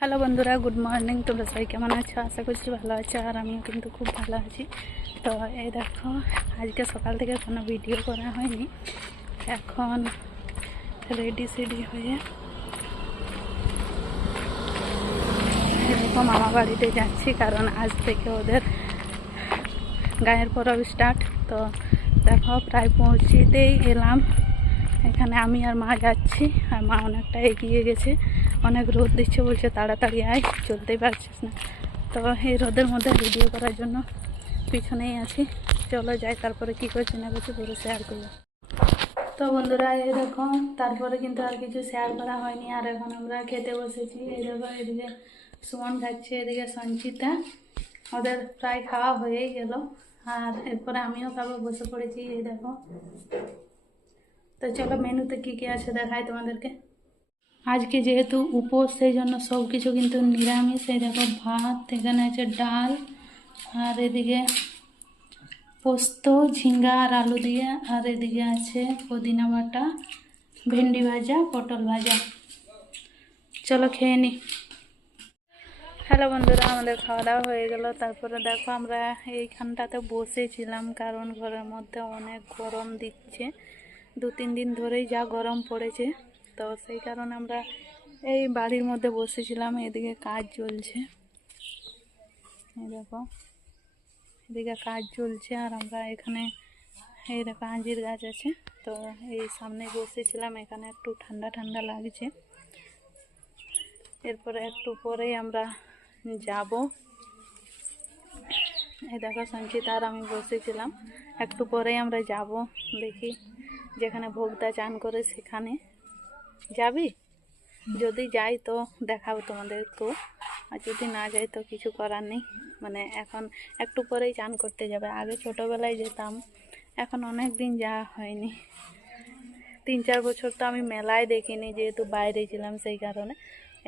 Hello বন্ধুরা, good morning. তোমরা সবাই কেমন আছো? আশা করছি ভালো আছো, আর আমিও কিন্তু খুব ভালো আছি। তো এই দেখো, আজকে সকাল থেকে কোনো ভিডিও করা হয়নি। এখন রেডি হয়ে এরকম মামা বাড়িতে যাচ্ছি, কারণ আজ থেকে ওদের গায়ের পরব স্টার্ট। তো দেখো, প্রায় পৌঁছিতেই এলাম। এখানে আমি আর মা যাচ্ছি, আর মা অনেকটা এগিয়ে গেছে। অনেক রোদ দিচ্ছে, বলছে তাড়াতাড়ি আয়, চলতেই পারছিস না। তো এই রোদের মধ্যে ভিডিও করার জন্য পিছনেই আছি। চলো যাই, তারপরে কী করছি না করছি পুরো শেয়ার করবো। তো বন্ধুরা, এই দেখো, তারপরে কিন্তু আর কিছু শেয়ার করা হয়নি। আর এখন আমরা খেতে বসেছি। এই দেখো, এদিকে সুমন খাচ্ছে, এদিকে সঞ্চিতা। ওদের প্রায় খাওয়া হয়েই গেল, আর এরপরে আমিও খাবো, বসে পড়েছি। এই দেখো, তো চলো মেনুতে কী কী আছে দেখাই তোমাদেরকে। আজকে যেহেতু উপোস, সেই জন্য সব কিছু কিন্তু নিরামিষ। এই দেখো, ভাত, এখানে আছে ডাল, আর এদিকে পোস্ত, ঝিঙ্গা আর আলু দিয়ে, আর এদিকে আছে পুদিনা বাটা, ভেন্ডি ভাজা, পটল ভাজা। চলো খেয়ে নিই। হ্যালো বন্ধুরা, আমাদের খাওয়া দাওয়া হয়ে গেল। তারপরে দেখো, আমরা এইখানটাতে বসেছিলাম, কারণ ঘরের মধ্যে অনেক গরম দিচ্ছে। 2-3 দিন ধরেই যা গরম পড়েছে, তো সেই কারণে আমরা এই বাড়ির মধ্যে বসেছিলাম। এদিকে কাজ চলছে, এই দেখো, এদিকে কাজ চলছে। আর আমরা এখানে এই দেখো, আঞ্জির গাছ আছে, তো এই সামনে বসেছিলাম। এখানে একটু ঠান্ডা ঠান্ডা লাগছে। এরপরে একটু পরেই আমরা যাব। এই দেখো, সঞ্চিতা আর আমি বসেছিলাম। একটু পরেই আমরা যাব, দেখি যেখানে ভোগদা চান করে সেখানে। যাবি? যদি যাই তো দেখাবো তোমাদের তো, আর যদি না যাই তো কিছু করার নেই। মানে এখন একটু পরেই চান করতে যাবে। আগে ছোটোবেলায় যেতাম, এখন অনেক দিন যাওয়া হয়নি। 3-4 বছর তো আমি মেলায় দেখিনি, যেহেতু বাইরে ছিলাম, সেই কারণে।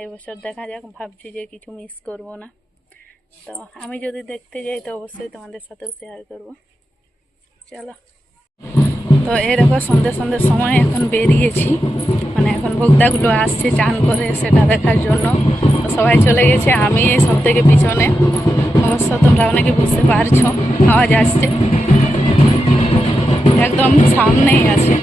এবছর দেখা যাক, ভাবছি যে কিছু মিস করব না। তো আমি যদি দেখতে যাই তো অবশ্যই তোমাদের সাথেও শেয়ার করব। চলো। তো এই দেখো, সন্ধ্যের সময় এখন বেরিয়েছি, মানে এখন ভোক্তাগুলো আসছে চান করে, সেটা দেখার জন্য। তো সবাই চলে গেছে, আমি এই সব থেকে পিছনে। অবশ্য তোমরা অনেকে বুঝতে পারছো, আওয়াজ আসছে, একদম সামনেই আছে।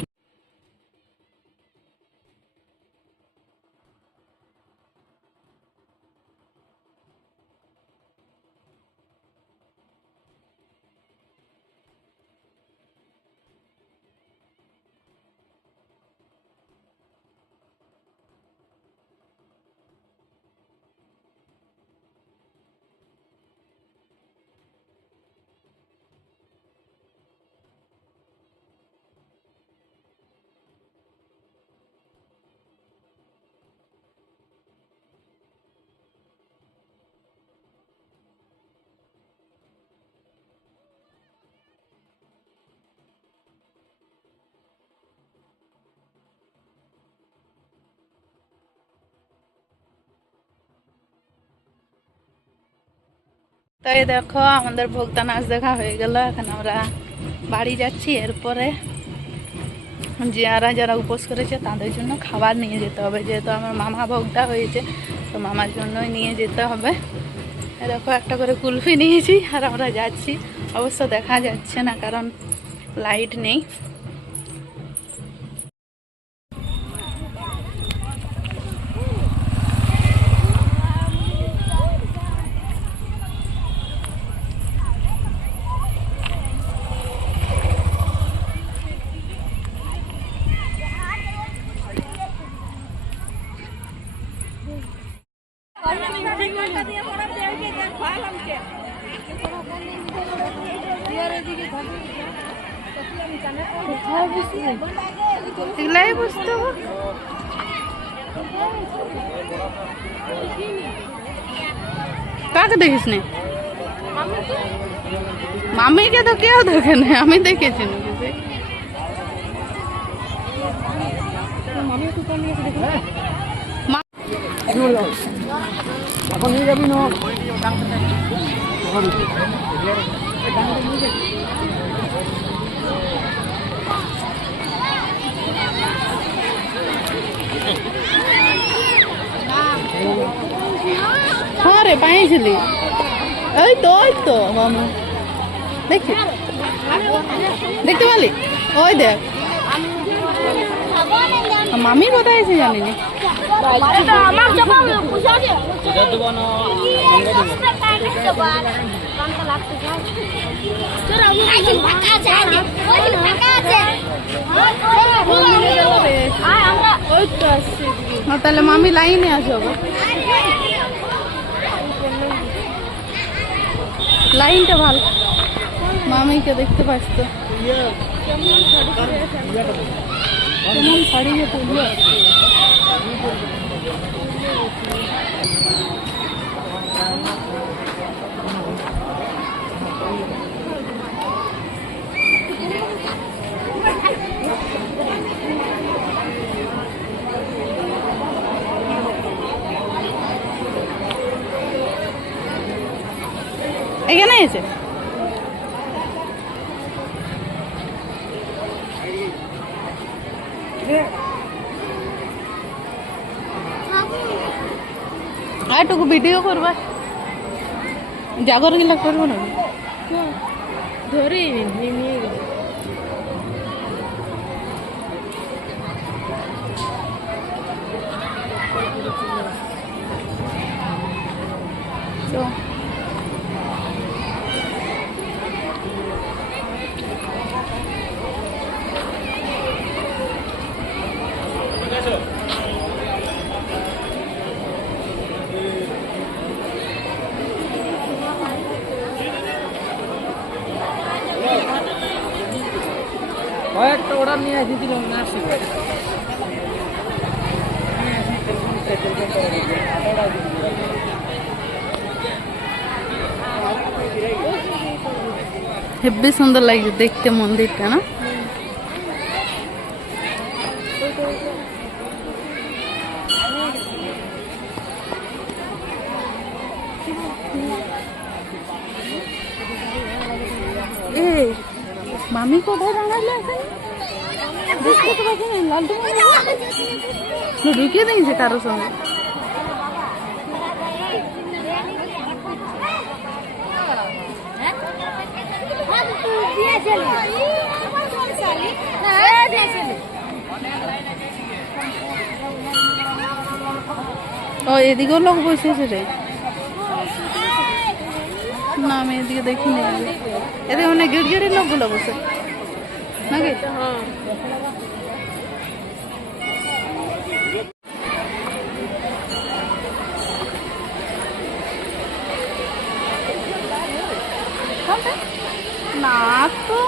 তাই দেখো, আমাদের ভোক্তা নাচ দেখা হয়ে গেল। এখন আমরা বাড়ি যাচ্ছি। এরপরে যারা উপোস করেছে তাদের জন্য খাবার নিয়ে যেতে হবে, যেহেতু আমার মামা ভোক্তা হয়েছে, তো মামার জন্যই নিয়ে যেতে হবে। দেখো, একটা করে কুলফি নিয়েছি, আর আমরা যাচ্ছি। অবশ্য দেখা যাচ্ছে না, কারণ লাইট নেই। এগুলাই বুঝতে হবে। কাকে দেখিস নি? মামিকে তো কেউ দেখে না, আমি দেখেছি নাকি। এখন নিয়ে যাবি না? রে পাইছিলি ওই তো মামু দেখি দেখতে পালি ওই দেখ মামি কোথায় এসে জানিনি তাহলে মামি লাইনে আসো লাইনটা ভালো মামিকে দেখতে পাচ্ছ তো কেমন শাড়ি যে পরলো এখানে এসে আরেকটুকু ভিডিও করবা জাগর গিলা করবো না ধরে নিয়ে তো একটা অর্ডার নিয়ে এসেছিলাম না হেব্বি সুন্দর লাগছে দেখতে মন্দিরটা না মামি কোথায় দাঁড়ালে দেখতে তো পাচ্ছি না লালটু ঢুকিয়ে দিয়েছে কারোর সঙ্গে ও এদিকেও লোক বসেছে রে না আমি এদিকে দেখিনি এদিকে অনেক গিড়গিড়ি লোকগুলো বসে নাকি না তো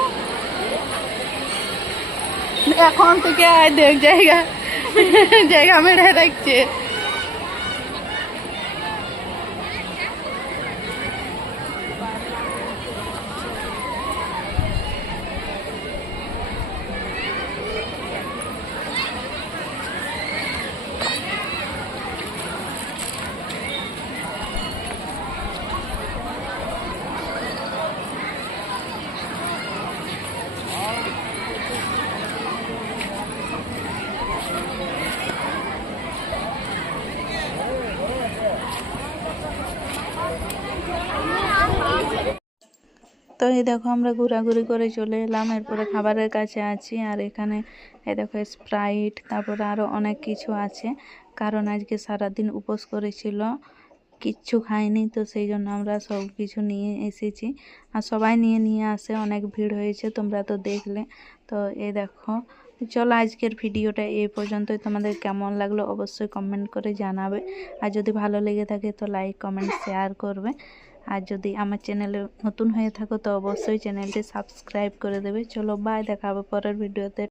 এখন থেকে আয় দেখ জায়গা জায়গা মেরে রাখছে তো এই দেখো আমরা ঘোরাঘুরি করে চলে এলাম এরপরে খাবারের কাছে আছি আর এখানে এই দেখো স্প্রাইট তারপরে আরও অনেক কিছু আছে কারণ আজকে সারাদিন উপোস করেছিল কিচ্ছু খাইনি তো সেই জন্য আমরা সব কিছু নিয়ে এসেছি আর সবাই নিয়ে আসে অনেক ভিড় হয়েছে তোমরা তো দেখলে তো এই দেখো চলো আজকের ভিডিওটা এই পর্যন্তই তোমাদের কেমন লাগলো অবশ্যই কমেন্ট করে জানাবে আর যদি ভালো লেগে থাকে তো লাইক কমেন্ট শেয়ার করবে আর যদি আমার চ্যানেলে নতুন হয়ে থাকো তো অবশ্যই চ্যানেলটি সাবস্ক্রাইব করে দেবে চলো বাই দেখা হবে পরের ভিডিওতে